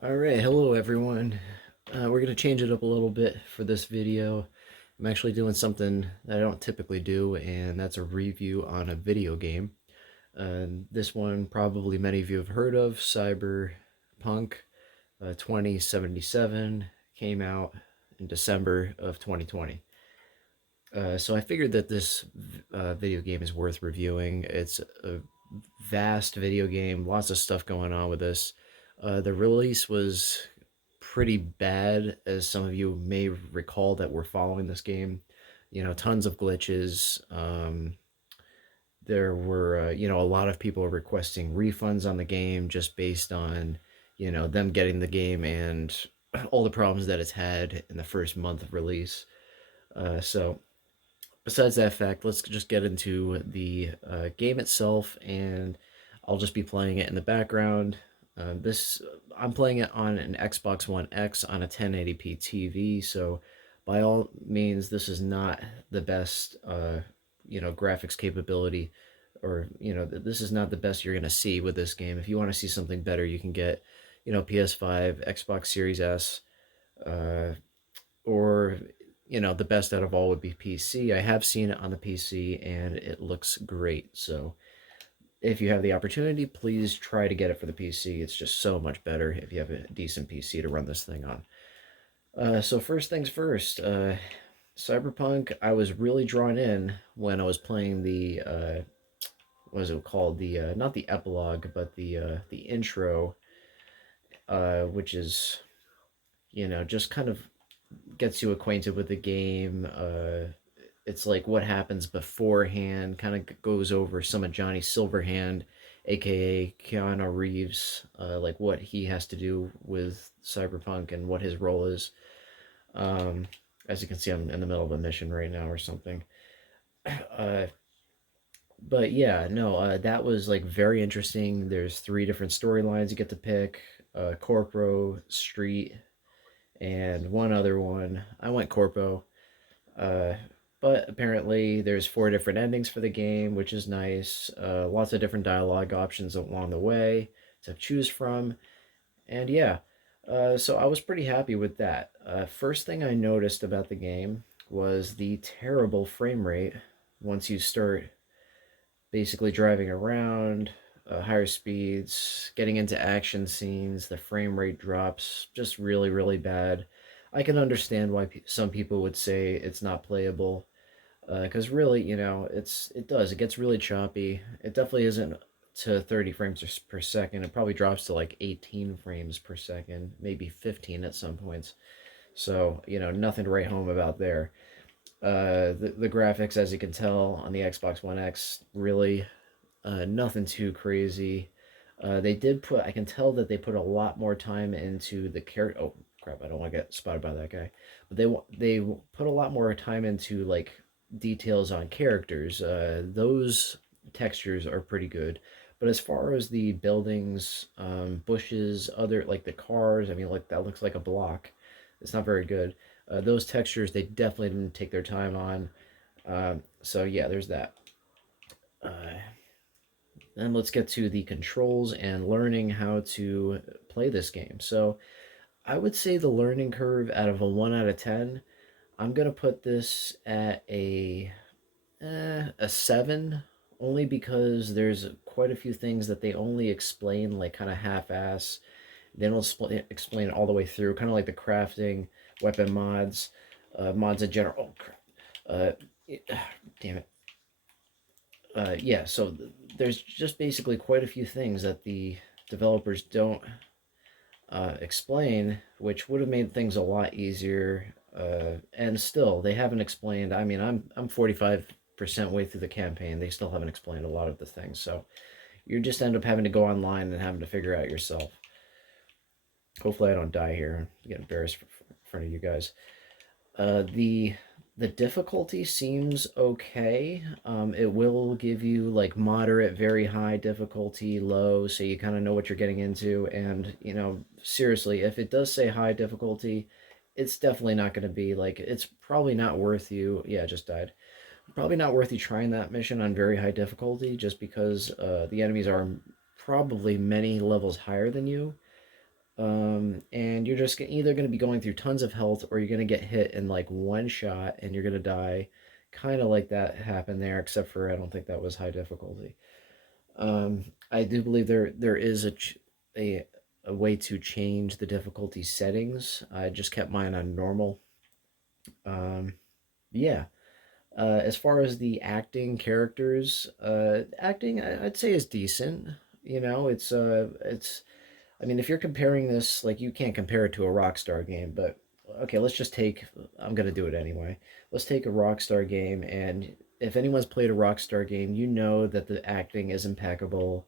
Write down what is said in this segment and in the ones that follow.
Alright, hello everyone. We're going to change it up a little bit for this video. I'm actually doing something that I don't typically do, and that's a review on a video game. This one probably many of you have heard of, Cyberpunk 2077, came out in December of 2020. So I figured that this video game is worth reviewing. It's a vast video game, lots of stuff going on with this. The release was pretty bad, as some of you may recall that were following this game. You know, tons of glitches. There were, a lot of people requesting refunds on the game just based on, them getting the game and all the problems that it's had in the first month of release. So besides that fact, let's just get into the game itself, and I'll just be playing it in the background. This I'm playing it on an Xbox One X on a 1080p TV, so by all means, this is not the best, graphics capability, or this is not the best you're gonna see with this game. If you want to see something better, you can get, PS5, Xbox Series S, uh, or the best out of all would be PC. I have seen it on the PC and it looks great. So if you have the opportunity, please try to get it for the PC. It's just so much better if you have a decent PC to run this thing on. So first things first, Cyberpunk, I was really drawn in when I was playing the what is it called? The not the epilogue, but the intro, which is just kind of gets you acquainted with the game. It's like what happens beforehand, kind of goes over some of Johnny Silverhand, aka Keanu Reeves, like what he has to do with Cyberpunk and what his role is. Um, as you can see, I'm in the middle of a mission right now or something. Uh, but yeah, no, that was like very interesting. There's three different storylines you get to pick: Corpro, Street, and one other one. I went Corpo. Uh, but apparently, there's four different endings for the game, which is nice. Lots of different dialogue options along the way to choose from. And yeah, so I was pretty happy with that. First thing I noticed about the game was the terrible frame rate once you start basically driving around, higher speeds, getting into action scenes. The frame rate drops just really, really bad. I can understand why some people would say it's not playable, because really, it gets really choppy. It definitely isn't to 30 frames per second. It probably drops to like 18 frames per second, maybe 15 at some points. So nothing to write home about there. The graphics, as you can tell on the Xbox One X, really nothing too crazy. They did put, I can tell that they put a lot more time into the character. Oh crap! I don't want to get spotted by that guy. But they put a lot more time into like details on characters. Those textures are pretty good. But as far as the buildings, bushes, other like the cars, I mean, like that looks like a block. It's not very good. Those textures, they definitely didn't take their time on. So yeah, there's that. Uh, then let's get to the controls and learning how to play this game. So I would say the learning curve out of a 1 out of 10, I'm going to put this at a 7, only because there's quite a few things that they only explain like kind of half-ass. They don't explain it all the way through, kind of like the crafting, weapon mods, mods in general. Oh, crap. Damn it. Yeah, so there's just basically quite a few things that the developers don't explain, which would have made things a lot easier. And still, they haven't explained. I mean, I'm 45% way through the campaign. They still haven't explained a lot of the things. So you just end up having to go online and having to figure it out yourself. Hopefully, I don't die here. I get embarrassed in front of you guys. The difficulty seems okay. It will give you like moderate, very high difficulty, low, so you kind of know what you're getting into. And seriously, if it does say high difficulty, it's definitely not going to be like, it's probably not worth you. Yeah, I just died. Probably not worth you trying that mission on very high difficulty, just because the enemies are probably many levels higher than you. And you're just either going to be going through tons of health or you're going to get hit in like one shot and you're going to die. Kind of like that happened there, except for I don't think that was high difficulty. I do believe there is a a way to change the difficulty settings. I just kept mine on normal. Um, yeah. As far as the acting characters, acting I'd say is decent. You know, it's I mean, if you're comparing this, like, you can't compare it to a Rockstar game, but okay, let's just take, I'm going to do it anyway. Let's take a Rockstar game, and if anyone's played a Rockstar game, you know that the acting is impeccable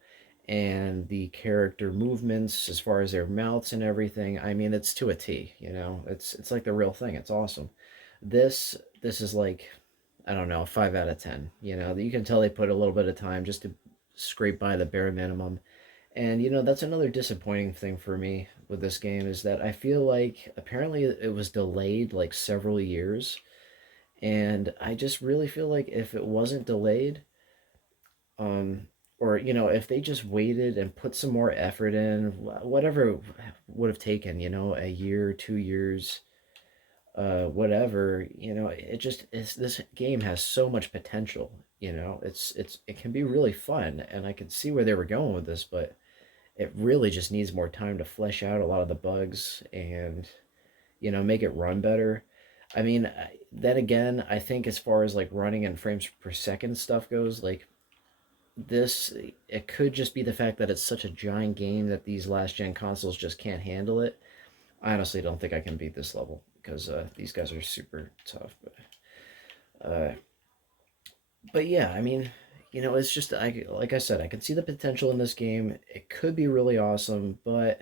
and the character movements, as far as their mouths and everything, I mean, it's to a T, you know? It's like the real thing. It's awesome. This is like, I don't know, 5 out of 10. You know, you can tell they put a little bit of time just to scrape by the bare minimum. And you know, that's another disappointing thing for me with this game is that I feel like apparently it was delayed like several years. And I just really feel like if it wasn't delayed, um, or you know, if they just waited and put some more effort in, whatever it would have taken, you know, a year, 2 years, whatever, you know, it's this game has so much potential. You know, it can be really fun, and I could see where they were going with this, but it really just needs more time to flesh out a lot of the bugs and you know make it run better. I mean, then again, I think as far as like running and frames per second stuff goes, like this, it could just be the fact that it's such a giant game that these last gen consoles just can't handle it. I honestly don't think I can beat this level because these guys are super tough. Uh, but yeah, I mean, you know, it's just I like I said, I can see the potential in this game. It could be really awesome, but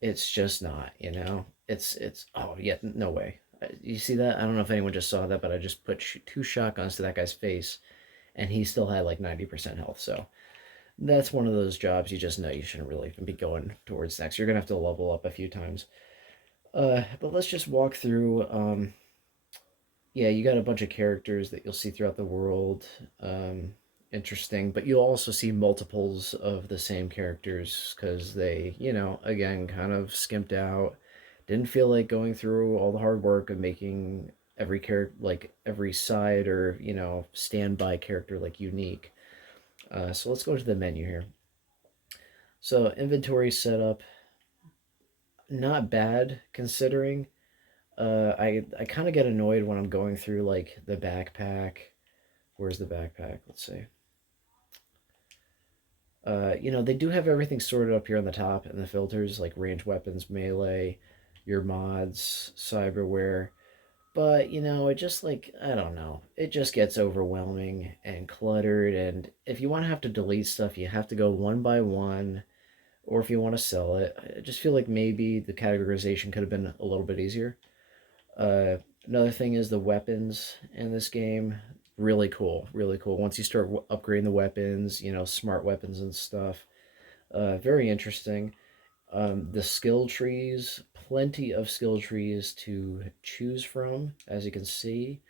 it's just not, you know. It's oh yeah, no way. You see that? I don't know if anyone just saw that, but I just put two shotguns to that guy's face, and he still had like 90% health. So that's one of those jobs you just know you shouldn't really be going towards next. You're gonna have to level up a few times. But let's just walk through. Yeah, you got a bunch of characters that you'll see throughout the world. Interesting, but you'll also see multiples of the same characters because they, you know, again, kind of skimped out. Didn't feel like going through all the hard work of making every character, like every side or, you know, standby character, like unique. So let's go to the menu here. So inventory setup, not bad considering. I kind of get annoyed when I'm going through like the backpack. Where's the backpack? Let's see. You know, they do have everything sorted up here on the top and the filters like range weapons, melee, your mods, cyberware. But, you know, it just like, I don't know, it just gets overwhelming and cluttered. And if you want to have to delete stuff, you have to go one by one. Or if you want to sell it, I just feel like maybe the categorization could have been a little bit easier. Uh, Another thing is the weapons in this game. Really cool, really cool. Once you start upgrading the weapons, you know, smart weapons and stuff. Very interesting. The skill trees, plenty of skill trees to choose from, as you can see.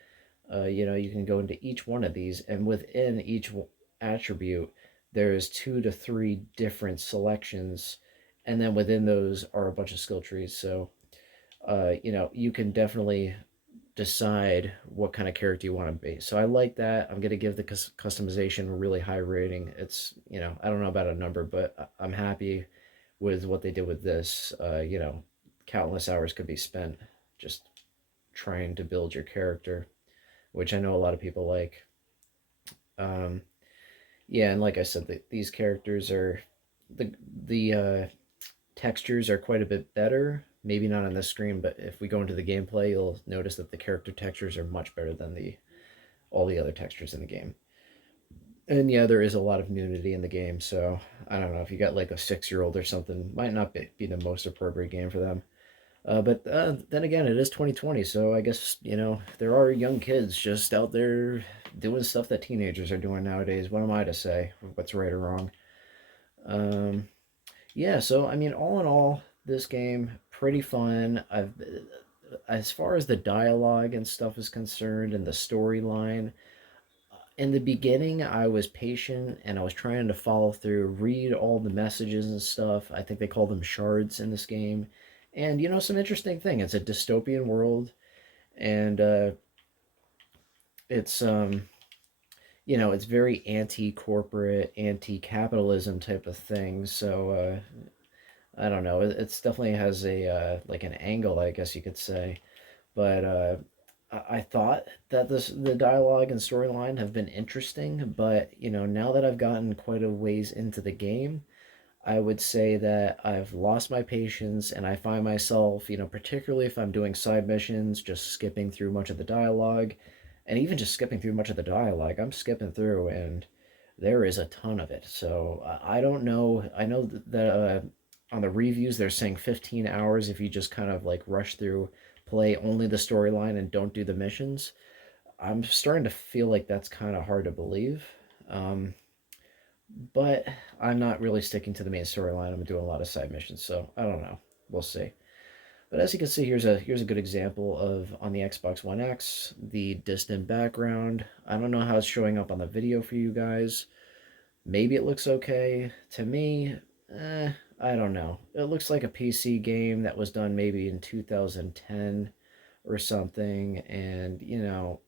You know, you can go into each one of these, and within each attribute, there's 2 to 3 different selections, and then within those are a bunch of skill trees. So, you know, you can definitely decide what kind of character you want to be. So I like that. I'm going to give the customization a really high rating. It's, you know, I don't know about a number, but I'm happy with what they did with this. You know, countless hours could be spent just trying to build your character, which I know a lot of people like. Um, yeah, and like I said, these characters are the the textures are quite a bit better. Maybe not on this screen, but if we go into the gameplay, you'll notice that the character textures are much better than the all the other textures in the game. And yeah, there is a lot of nudity in the game, so I don't know if you got like a 6 year old or something, might not be the most appropriate game for them. But then again, it is 2020, so I guess you know there are young kids just out there doing stuff that teenagers are doing nowadays. What am I to say? What's right or wrong? Um, Yeah, so I mean, all in all, this game pretty fun. I've as far as the dialogue and stuff is concerned and the storyline, In the beginning, I was patient and I was trying to follow through, read all the messages and stuff. I think they call them shards in this game. And, some interesting thing. It's a dystopian world, and it's, it's very anti-corporate, anti-capitalism type of thing. So, I don't know. It's definitely has a, like an angle, I guess you could say. But I thought that the dialogue and storyline have been interesting, but now that I've gotten quite a ways into the game, I would say that I've lost my patience, and I find myself, particularly if I'm doing side missions, just skipping through much of the dialogue, and even just skipping through much of the dialogue, I'm skipping through, and there is a ton of it. So I don't know. I know that on the reviews they're saying 15 hours if you just kind of like rush through, play only the storyline and don't do the missions. I'm starting to feel like that's kind of hard to believe. Um, but I'm not really sticking to the main storyline. I'm doing a lot of side missions, so I don't know. We'll see. But as you can see, here's a good example of on the Xbox One X, the distant background. I don't know how it's showing up on the video for you guys. Maybe it looks okay. To me, I don't know. It looks like a PC game that was done maybe in 2010 or something, and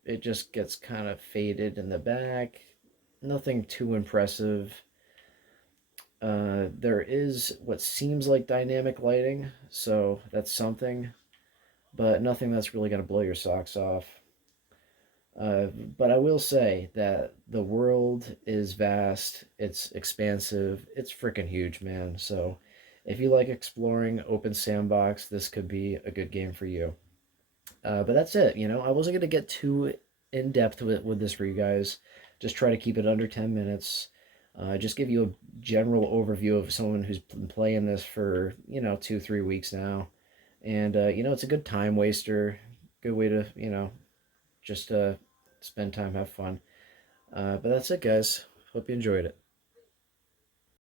it just gets kind of faded in the back. Nothing too impressive. There is what seems like dynamic lighting, so that's something, but nothing that's really going to blow your socks off. But I will say that the world is vast, it's expansive, it's freaking huge, man. So if you like exploring open sandbox, this could be a good game for you. But that's it. I wasn't going to get too in depth with this for you guys. Just try to keep it under 10 minutes. Just give you a general overview of someone who's been playing this for, 2, 3 weeks now. And, it's a good time waster. Good way to, just spend time, have fun. But that's it, guys. Hope you enjoyed it.